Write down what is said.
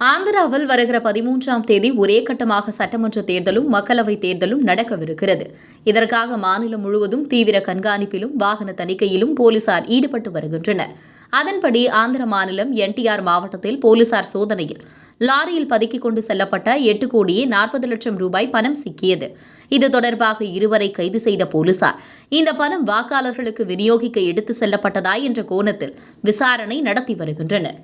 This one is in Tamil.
ஆந்திராவில் வருகிற 13ஆம் தேதி ஒரே கட்டமாக சட்டமன்ற தேர்தலும் மக்களவைத் தேர்தலும் நடக்கவிருக்கிறது. இதற்காக மாநிலம் முழுவதும் தீவிர கண்காணிப்பிலும் வாகன தணிக்கையிலும் போலீசார் ஈடுபட்டு வருகின்றனர். அதன்படி ஆந்திர மாநிலம் NTR மாவட்டத்தில் போலீசார் சோதனையில் லாரியில் பதுக்கிக் கொண்டு செல்லப்பட்ட 8,40,00,000 பணம் சிக்கியது. இது தொடர்பாக இருவரை கைது செய்த போலீசார் இந்த பணம் வாக்காளர்களுக்கு விநியோகிக்க எடுத்து செல்லப்பட்டதா என்ற கோணத்தில் விசாரணை நடத்தி வருகின்றனர்.